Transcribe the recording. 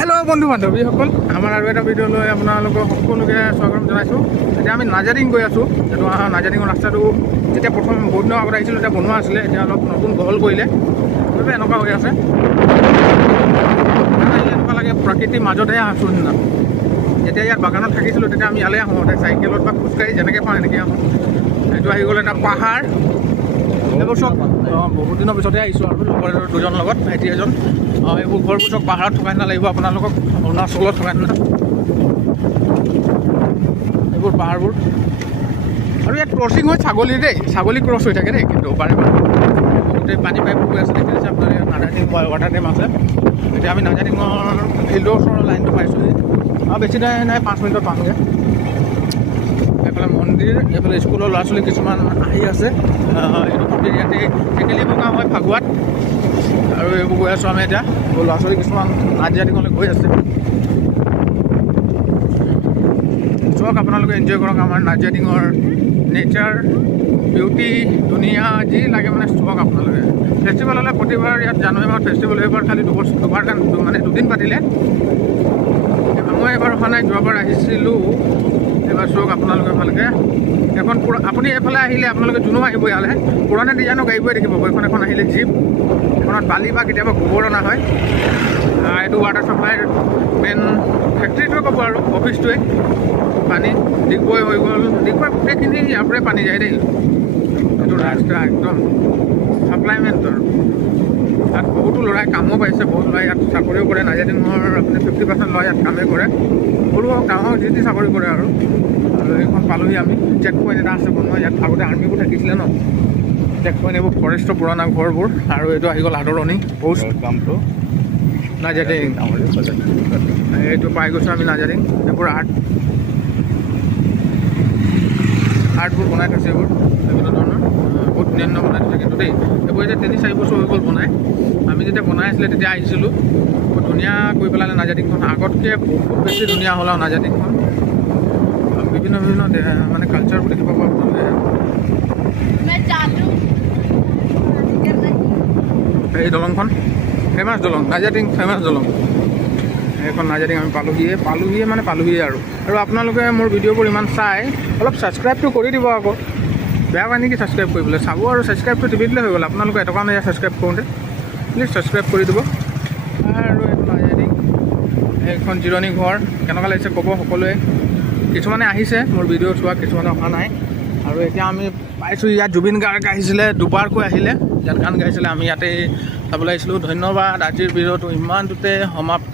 Hello' বন্ধু বান্ধৱীসকল, আমাৰ আৰু এটা ভিডিঅ' লৈ আপোনালোকক সকলোকে স্বাগতম জনাইছোঁ। এতিয়া আমি নাজাৰিং গৈ আছোঁ। যিহেতু নাজাৰিঙৰ ৰাস্তাটো যেতিয়া প্ৰথম বহুত দিনৰ আগত আহিছিলোঁ তেতিয়া বনোৱা আছিলে, এতিয়া অলপ নতুন বহল কৰিলে, গতিকে এনেকুৱা হৈ আছে। এনেকুৱা লাগে প্ৰকৃতিৰ মাজতেহে আছোঁ সিদিনা। যেতিয়া ইয়াত বাগানত থাকিছিলোঁ তেতিয়া আমি ইয়ালৈ আহোঁ, চাইকেলত বা খোজকাঢ়ি যেনেকৈ পাওঁ এনেকৈ আহোঁ। এইটো আহি গ'ল এটা পাহাৰ। এইবোৰ চব বহুত দিনৰ পিছতে আহিছোঁ আৰু লগৰ দুজনৰ লগত, ভাইটি এজন। এইবোৰ ঘৰবোৰ চব পাহাৰত থকা নিচিনা লাগিব আপোনালোকক, অৰুণাচলত থকা নিচিনা এইবোৰ পাহাৰবোৰ। আৰু ইয়াত ক্ৰচিং হয় ছাগলী দেই, ছাগলী ক্ৰছ হৈ থাকে দেই, কিন্তু বাৰে বাৰে গোটেই পানী পাইপ গৈ আছে। দেখিছে আপোনাৰ নাজাৰিং ৱাটাৰ ডেম আছে। এতিয়া আমি নাজাৰিঙৰ ফিল্ডৰ ওচৰৰ লাইনটো পাইছোঁহি, আৰু বেছি নাই 5 মিনিটত পামগৈ। এইফালে মন্দিৰ, এইফালে স্কুলৰ ল'ৰা ছোৱালী কিছুমান আহি আছে। এইটো মন্দিৰ ইয়াতে টেকেলি ভঙা হয় ফাগুৱাত, আৰু এইবোৰ গৈ আছোঁ আমি এতিয়া। ল'ৰা ছোৱালী কিছুমান নাজিৰাটিঙলৈ গৈ আছে। চাওক আপোনালোকে এনজয় কৰক আমাৰ নাজিৰাটিঙৰ নেচাৰ, বিউটি, ধুনীয়া যি লাগে মানে চাওক আপোনালোকে। ফেষ্টিভেল হ'লে প্ৰতিবাৰ ইয়াত জানুৱাৰী মাহত ফেষ্টিভেল, এইবাৰ খালি দুবাৰ মানে দুদিন পাতিলে। মই এবাৰ অহা নাই, যোৱাবাৰ আহিছিলোঁ। এবাৰ চাওক আপোনালোকে ভালকৈ। এখন আপুনি এইফালে আহিলে আপোনালোকে যোনো আহিব ইয়ালৈ, পুৰণা ডিজাইনৰ গাড়ীবোৰে দেখিব। এখন আহিলে জীপ, এখনত বালি বা কেতিয়াবা গোবৰ অনা হয়। এইটো ৱাটাৰ ছাপ্লাইৰ মেইন ফেক্টৰীটোৱে ক'ব আৰু অফিচটোৱে। পানী ডিগবৈ হৈ গ'ল, ডিগবৈ গোটেইখিনি ইয়াৰ পৰাই পানী যায় দেই। এইটো ৰাস্তা একদম ছাপ্লাইমেণ্টৰ। তাত বহুতো ল'ৰাই কামো পাইছে, বহুত ল'ৰাই ইয়াত চাকৰিও কৰে। নাজিৰাটিঙৰ আপুনি 50% ল'ৰাই ইয়াত কামেই কৰে, সৰু হওক ডাঙৰ হওক যি চাকৰি কৰে আৰু এইখন পালোহি আমি। চেক পইণ্ট এটা আছে বনোৱা ইয়াত, আগতে আৰ্মিবোৰ থাকিছিলে ন। চেক পইণ্ট এইবোৰ ফৰেষ্টৰ পুৰণা ঘৰবোৰ। আৰু এইটো আহি গ'ল আদৰণি পোষ্ট কামটো নাজিৰাটিং। এইটো পাই গৈছোঁ আমি নাজিৰাটিং। এইবোৰ আৰ্টবোৰ বনাই থৈছে, এইবোৰ বিভিন্ন ধৰণৰ বহুত ধুনীয়া ধুনীয়া বনাই থৈছে কিন্তু দেই। এইবোৰ এতিয়া 3-4 বছৰ হৈ গ'ল বনাই। আমি যেতিয়া বনাই আছিলে তেতিয়া আহিছিলোঁ। বহুত ধুনীয়া কৰি পেলালে নাজিৰাটিংখন, আগতকৈ বহুত বেছি ধুনীয়া হ'ল আৰু নাজিৰাটিংখন। বিভিন্ন মানে কালচাৰবোৰ দেখিব পাব আপোনালোকে। এই দলংখন ফেমাছ দলং, নাজিৰাটিং ফেমাছ দলং। এইখন নাজিৰাটিং আমি পালোহিয়ে আৰু আপোনালোকে মোৰ ভিডিঅ'বোৰ ইমান চাই অলপ ছাবস্ক্ৰাইবটো কৰি দিব আকৌ। বেয়া পায় নেকি ছাবস্ক্ৰাইব কৰিবলৈ? চাব আৰু ছাবস্ক্ৰাইবটো টিপি দিলে হৈ গ'ল। আপোনালোকে এটকা নাযায় ছাবস্ক্ৰাইব কৰোঁতে, প্লিজ ছাবস্ক্ৰাইব কৰি দিব। আৰু এইটো নাজিৰাটিং, এইখন জিৰণি ঘৰ কেনেকুৱা লাগিছে ক'ব সকলোৱে। কিছুমানে আহিছে মোৰ ভিডিঅ' চোৱা, কিছুমানে অহা নাই। আৰু এতিয়া আমি পাইছোঁ ইয়াত জুবিন গাৰ্গ আহিছিলে, দুবাৰকৈ আহিলে, ইয়াত গান গাইছিলে। আমি ইয়াতে চাবলৈ আহিছিলোঁ। ধন্যবাদ। আজিৰ ভিডিঅ'টো ইমানটোতে সমাপ্ত।